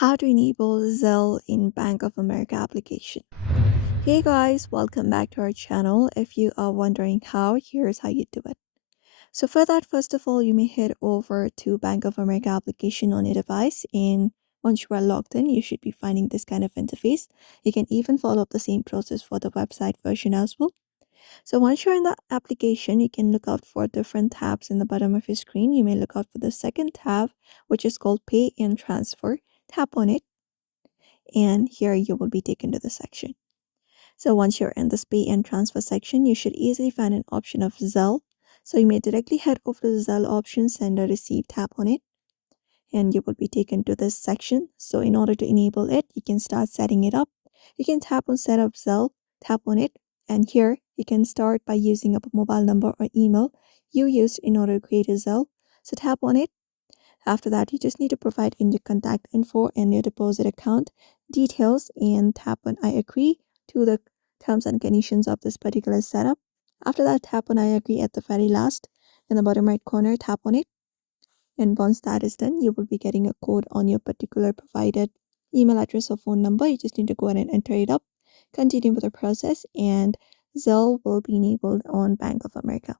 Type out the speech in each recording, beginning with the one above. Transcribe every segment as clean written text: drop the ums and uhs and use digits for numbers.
How to enable Zelle in Bank of America application. Hey guys, welcome back to our channel. If you are wondering how, here's how you do it. So for that, first of all, you may head over to Bank of America application on your device, and once you are logged in, you should be finding this kind of interface. You can even follow up the same process for the website version as well. So once you're in the application, you can look out for different tabs in the bottom of your screen. You may look out for the second tab, which is called Pay and Transfer. Tap on it, and here you will be taken to the section. So once you're in this pay and transfer section, you should easily find an option of Zelle. So you may directly head over to the Zelle option, send or receive, tap on it, and you will be taken to this section. So in order to enable it, you can start setting it up. You can tap on set up Zelle, tap on it, and here you can start by using a mobile number or email you used in order to create a Zelle. So tap on it. After that, you just need to provide in your contact info and your deposit account details and tap on I agree to the terms and conditions of this particular setup. After that, tap on I agree at the very last. In the bottom right corner, tap on it. And once that is done, you will be getting a code on your particular provided email address or phone number. You just need to go ahead and enter it up, continue with the process, and Zelle will be enabled on Bank of America.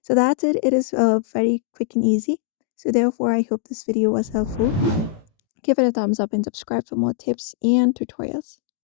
So that's it. It is very quick and easy. So therefore, I hope this video was helpful. Give it a thumbs up and subscribe for more tips and tutorials.